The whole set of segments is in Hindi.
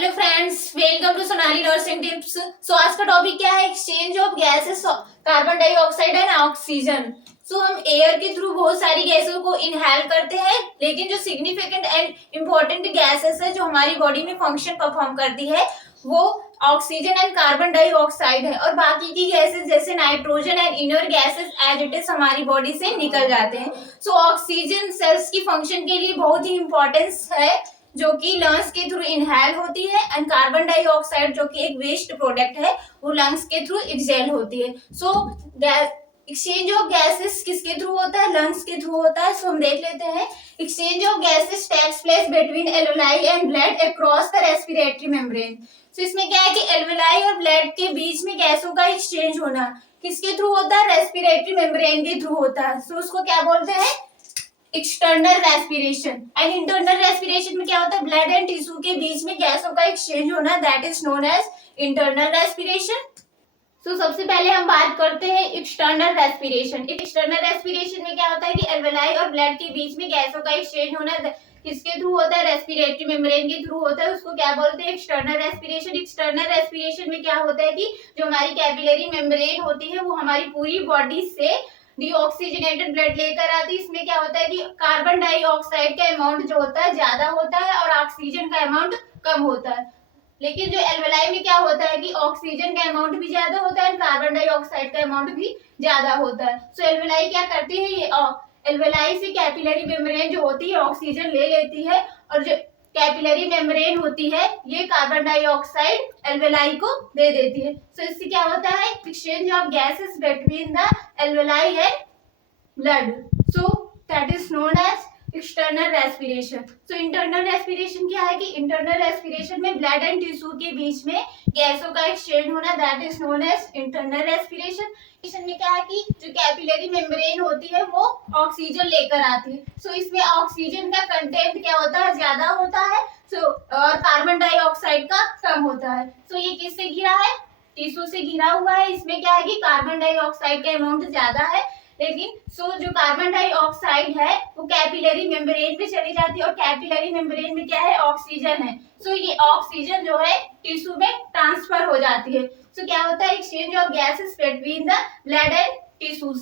Hello friends, welcome to Sonali nursing tips. So आज का टॉपिक क्या है? Exchange of gases, carbon dioxide and oxygen. So हम एयर के थ्रू बहुत सारी गैसों को इनहेल करते हैं, लेकिन जो सिग्निफिकेंट एंड इम्पोर्टेंट गैसेस है जो हमारी बॉडी में फंक्शन परफॉर्म करती है वो ऑक्सीजन एंड कार्बन डाइऑक्साइड है। और बाकी की गैसेस जैसे nitrogen and inner gases as it is हमारी बॉडी से निकल जाते हैं। सो ऑक्सीजन सेल्स की फंक्शन के लिए बहुत ही इंपॉर्टेंस है, जो कि लंग्स के थ्रू इनहेल होती है, एंड कार्बन डाइऑक्साइड जो कि एक वेस्ट प्रोडक्ट है वो लंग्स के थ्रू एक्सहेल होती है। सो एक्सचेंज ऑफ गैसेस किसके थ्रू होता है? लंग्स के थ्रू होता है। सो हम देख लेते हैं। Exchange of gases takes place between alveoli and blood across the respiratory membrane. तो इसमें क्या है कि एल्वेलाई और ब्लड के बीच में गैसों का एक्सचेंज होना किसके थ्रू होता है? रेस्पिरेटरी मेम्ब्रेन के थ्रू होता है। सो उसको क्या बोलते हैं? External respiration. And internal respiration में क्या होता है? ब्लड एंड टिश्यू के बीच में गैसों का एक्सचेंज होना, that is known as internal respiration. So सबसे पहले हम बात करते हैं एक्सटर्नल रेस्पिरेशन। एक्सटर्नल रेस्पिरेशन में क्या होता है कि एल्वेलाई और ब्लड के बीच में गैसों का एक्सचेंज होना किसके थ्रू होता है? रेस्पिरेटरी मेम्ब्रेन के थ्रू होता है। उसको क्या बोलते हैं? External respiration. एक्सटर्नल रेस्पिरेशन में क्या होता है कि जो हमारी कैपिलरी मेम्ब्रेन होती है वो हमारी पूरी बॉडी से डीऑक्सीजनेटेड ब्लड लेकर आती है। इसमें क्या होता है कि कार्बन डाइऑक्साइड का अमाउंट जो होता है ज्यादा होता है और ऑक्सीजन का अमाउंट कम होता है। लेकिन जो एल्वेलाई में क्या होता है कि ऑक्सीजन का अमाउंट भी ज्यादा होता है, कार्बन डाइऑक्साइड का अमाउंट भी ज्यादा होता है। सो एल्वेलाई क्या करती है? ये एल्वेलाई से कैपिलरी मेम्ब्रेन जो होती है ऑक्सीजन ले लेती है, और जो कैपिलरी मेम्ब्रेन होती है ये कार्बन डाइऑक्साइड एल्वेलाई को दे देती है। सो इससे क्या होता है? Exchange of gases between the alveoli and blood. So that is known as external respiration. So internal respiration क्या है कि इंटरनल रेस्पिरेशन में ब्लड एंड टिश्यू के बीच में गैसों का एक्सचेंज होना, that is known as internal respiration. में क्या है कि जो कैपिलरी मेम्ब्रेन होती है वो ऑक्सीजन लेकर आती है। सो इसमें ऑक्सीजन का कंटेंट क्या होता है? ज्यादा होता है। और कार्बन डाइऑक्साइड का कम होता है। सो ये किससे घिरा है? टिश्यू से घिरा हुआ है। इसमें क्या है कि कार्बन डाइऑक्साइड का अमाउंट ज्यादा है, लेकिन जो कार्बन डाइऑक्साइड है वो कैपिलरी मेम्ब्रेन में चली जाती है, और कैपिलरी मेम्ब्रेन में क्या है? ऑक्सीजन है। ये ऑक्सीजन जो है टिश्यू में ट्रांसफर हो जाती है। क्या होता है? Exchange of gases between the blood and tissues.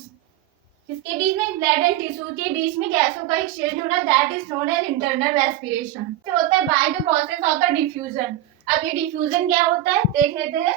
किसके बीच में? ब्लड एंड टिश्यू के बीच में गैसों का एक्सचेंज होना, that is known as internal respiration. होता है by the process of the diffusion. अब ये डिफ्यूजन क्या होता है देख लेते हैं।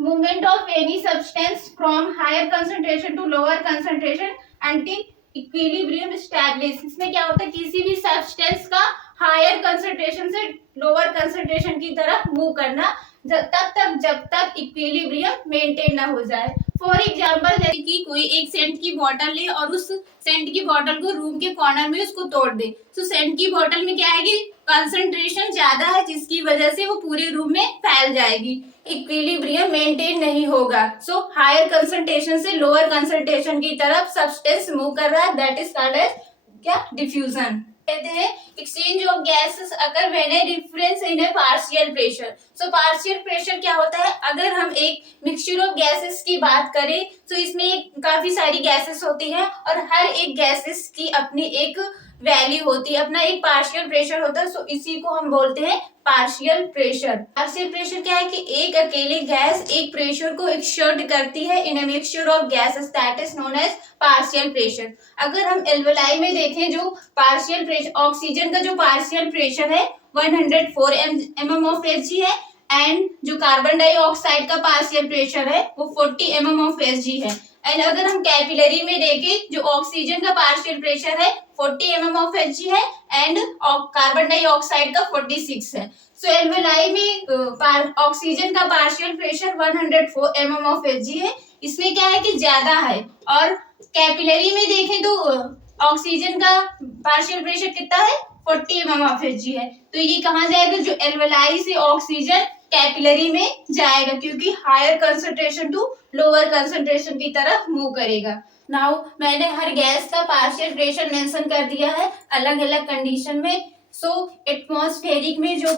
Movement of any substance from higher concentration to lower concentration until equilibrium establish. इसमें क्या होता है? किसी भी सब्सटेंस का हायर कंसंट्रेशन से लोअर कंसंट्रेशन की तरफ मूव करना जब तक इक्विलिब्रियम मेंटेन ना हो जाए। फॉर एग्जाम्पल, जैसे कि कोई एक सेंट की बॉटल ले और उस सेंट की बॉटल को रूम के कॉर्नर में उसको तोड़ दे। सेंट की बॉटल में क्या है कि कंसंट्रेशन ज्यादा है, जिसकी वजह से वो पूरे रूम में फैल जाएगी, इक्विलिब्रियम मेंटेन नहीं होगा। हायर कंसंट्रेशन से लोअर कंसंट्रेशन की तरफ सब्सटेंस मूव कर रहा है, दैट इज कॉल्ड एज क्या? डिफ्यूजन। कहते हैं एक्सचेंज ऑफ गैसेस अगर when A difference in A partial pressure. Partial pressure क्या होता है? अगर हम एक मिक्सचर ऑफ गैसेस की बात करें तो इसमें काफी सारी गैसेस होती है, और हर एक गैसेस की अपनी एक वैल्यू होती है, अपना एक पार्शियल प्रेशर होता है। इसी को हम बोलते हैं पार्शियल प्रेशर। पार्शियल प्रेशर क्या है कि एक अकेली गैस एक प्रेशर को एक्सर्ट करती है in a mixture of gases, that is known as partial pressure. अगर हम एल्वेलाई में देखें जो पार्शियल प्रेशर, ऑक्सीजन का जो पार्शियल प्रेशर है 104 mm of Hg है, एंड जो कार्बन डाइऑक्साइड का पार्शियल प्रेशर है वो 40 mm of Hg है। एंड अगर हम कैपिलरी में देखें जो ऑक्सीजन का पार्शियल प्रेशर है 40 mm of Hg है, एंड कार्बन डाइऑक्साइड का 46 है। एल्वेलाई में ऑक्सीजन का partial pressure 104 mm of Hg है, इसमें क्या है कि ज्यादा है। और कैपिलरी में देखें तो ऑक्सीजन का पार्शियल प्रेशर कितना है? 40 mm of Hg है। तो ये कहाँ जाएगा? जो एल्वेलाई से ऑक्सीजन कैपिलरी में जाएगा, क्योंकि higher concentration to lower concentration की तरफ मूव करेगा। नाउ मैंने हर गैस का पार्शियल प्रेशर मेंशन कर दिया है अलग अलग कंडीशन में। एटमॉस्फेरिक में जो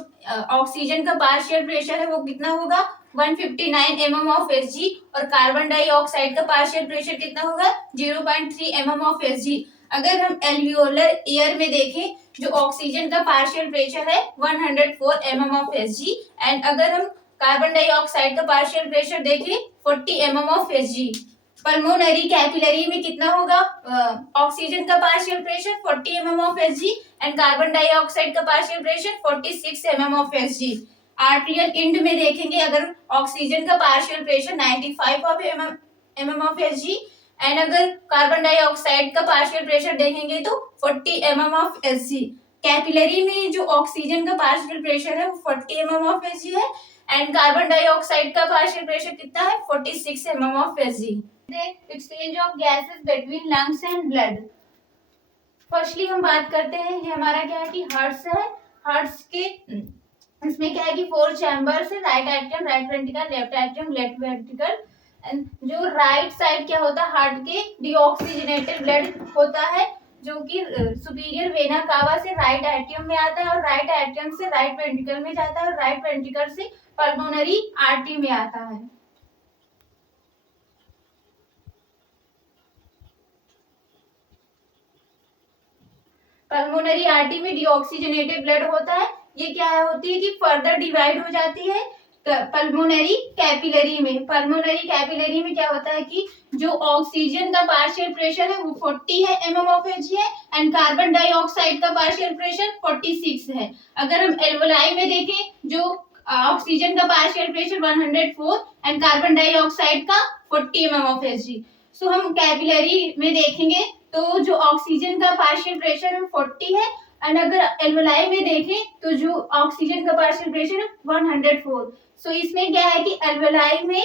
ऑक्सीजन का पार्शियल प्रेशर है वो कितना होगा? 159 mm of Hg, और कार्बन डाइऑक्साइड का पार्शियल प्रेशर कितना होगा? 0.3 mm of Hg। अगर हम एल्वियोलर एयर में देखें, जो ऑक्सीजन का पार्शियल प्रेशर है 104 mm ऑफ Hg, एंड अगर हम कार्बन डाइऑक्साइड का पार्शियल प्रेशर देखें 40 mm of Hg। Pulmonary capillary में कितना होगा? ऑक्सीजन का partial pressure 40 mm of Hg and carbon dioxide का partial pressure 46 mm of Hg। Arterial end में देखेंगे, अगर ऑक्सीजन का partial pressure 95 of mm of Hg and अगर कार्बन डाइऑक्साइड का पार्शियल प्रेशर देखेंगे तो 40 mm ऑफ Hg। कैपिलरी में जो ऑक्सीजन का पार्शियल प्रेशर है वो 40 mm ऑफ Hg है एंड कार्बन डाइऑक्साइड का पार्शियल प्रेशर कितना है? 46 mm of Hg। Exchange of gases between lungs and blood. Firstly हम बात करते हैं, ये हमारा क्या है कि हार्ट्स है। हार्ट्स के इसमें क्या है कि 4 चैम्बर्स है, right atrium, right ventricle, left atrium, left ventricle. And जो राइट साइड क्या होता है हार्ट के, डीऑक्सीजनेटेड ब्लड होता है जो कि सुपीरियर वेना कावा से राइट एट्रियम में आता है और राइट एट्रियम से राइट वेंट्रिकल में जाता है और राइट वेंट्रिकल से पल्मोनरी आर्टरी में आता है। पल्मोनरी आर्टरी में डीऑक्सीजनेटेड ब्लड होता है, ये क्या होती है कि फर्दर डिवाइड हो जाती है पल्मोनरी कैपिलरी में। पल्मोनरी कैपिलरी में क्या होता है कि जो ऑक्सीजन का पार्शियल प्रेशर है वो 40 है mm ऑफ Hg है एंड कार्बन डाइऑक्साइड का पार्शियल प्रेशर 46 है। अगर हम एल्वोलाई में देखें, जो ऑक्सीजन का partial pressure 104 and carbon dioxide का 40 mm ऑफ Hg। सो हम कैपिलरी में देखेंगे तो जो ऑक्सीजन का पार्शियल प्रेशर है 40 है एंड अगर एल्वोलाई में देखें तो जो ऑक्सीजन का पार्शियल प्रेशर है 104। सो इसमें क्या है कि एल्वोलाई में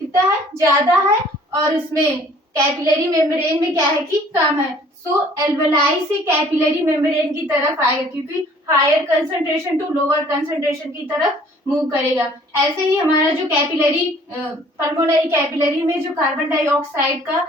कितना है? ज्यादा है और इसमें कैपिलरी मेम्ब्रेन में क्या है कि कम है। सो एल्वोलाई से कैपिलरी मेम्ब्रेन की तरफ आएगा क्योंकि higher concentration to lower concentration की तरफ मूव करेगा। ऐसे ही हमारा जो कैपिलरी पल्मोनरी कैपिलरी में जो कार्बन डाइऑक्साइड का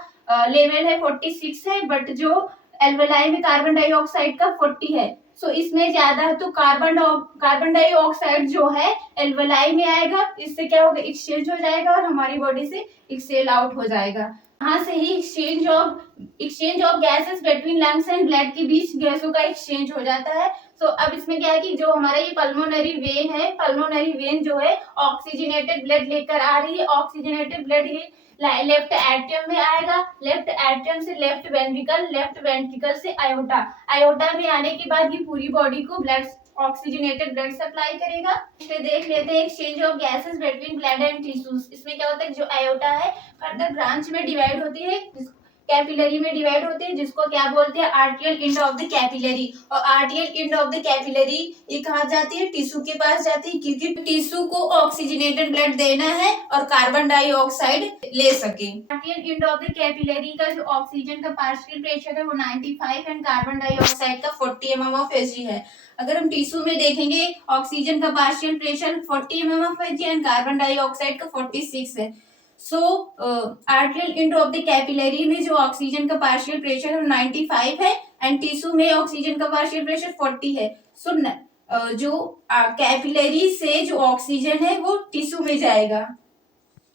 लेवल है 46 है, बट जो एल्वोलाई में कार्बन डाइऑक्साइड का 40 है। सो इसमें ज्यादा है तो कार्बन डाइऑक्साइड जो है एल्वोलाई में आएगा, इससे क्या होगा? एक्सचेंज हो जाएगा और हमारी बॉडी से एक्सेल आउट हो जाएगा। यहाँ से ही exchange of gases between lungs and blood के बीच गैसों का एक्सचेंज हो जाता है। सो अब इसमें क्या है कि जो हमारा ये पल्मोनरी वेन है, पल्मोनरी वेन जो है ऑक्सीजनेटेड ब्लड लेकर आ रही है। ऑक्सीजनेटेड ब्लड ये लेफ्ट एट्रियम में आएगा, लेफ्ट एट्रियम से लेफ्ट वेंट्रिकल, लेफ्ट वेंट्रिकल से आयोटा, आयोटा में आने के बाद ये पूरी बॉडी को ब्लड ऑक्सीजनेटेड ब्लड सप्लाई करेगा। फिर देख लेते हैं exchange of gases between blood and tissues. इसमें क्या होता है, जो आयोटा है फर्दर ब्रांच में डिवाइड होती है, कैपिलरी में डिवाइड होती है, जिसको क्या बोलते हैं? Arterial end of the capillary. और arterial end of the capillary ये कहाँ जाती है? टिश्यू के पास जाती है, क्योंकि टिश्यू को ऑक्सीजनेटेड ब्लड देना है और कार्बन डाइऑक्साइड ले सके। आर्टियल एंड ऑफ द कैपिलरी का जो ऑक्सीजन का पार्शियल प्रेशर है वो 95 एंड कार्बन डाइऑक्साइड का 40 mm ऑफ Hg है। अगर हम टिश्यू में देखेंगे, ऑक्सीजन का partial pressure 40 mm of Hg and carbon dioxide का 46 है। So arterial end of the capillary में जो ऑक्सीजन का पार्शियल प्रेशर है 95 है एंड टिश्यू में ऑक्सीजन का पार्शियल प्रेशर 40 है। सो जो कैपिलरी से जो ऑक्सीजन है वो टिश्यू में जाएगा,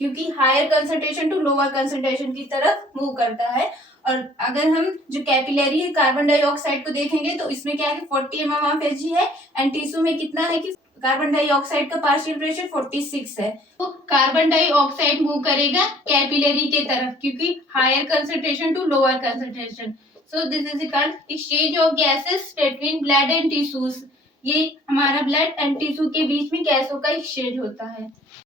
क्योंकि higher concentration to lower concentration की तरफ मूव करता है। और अगर हम जो कैपिलरी है कार्बन डाइऑक्साइड को देखेंगे तो इसमें क्या है कि 40 mm ऑफ Hg है एंड टिश्यू में कितना है कि कार्बन डाइऑक्साइड का पार्शियल प्रेशर 46 है। तो कार्बन डाइऑक्साइड मूव करेगा कैपिलरी के तरफ, क्योंकि higher concentration to lower concentration. So this is called exchange of gases between blood and tissues. ये हमारा ब्लड एंड टिश्यू के बीच में गैसों का एक्सचेंज होता है।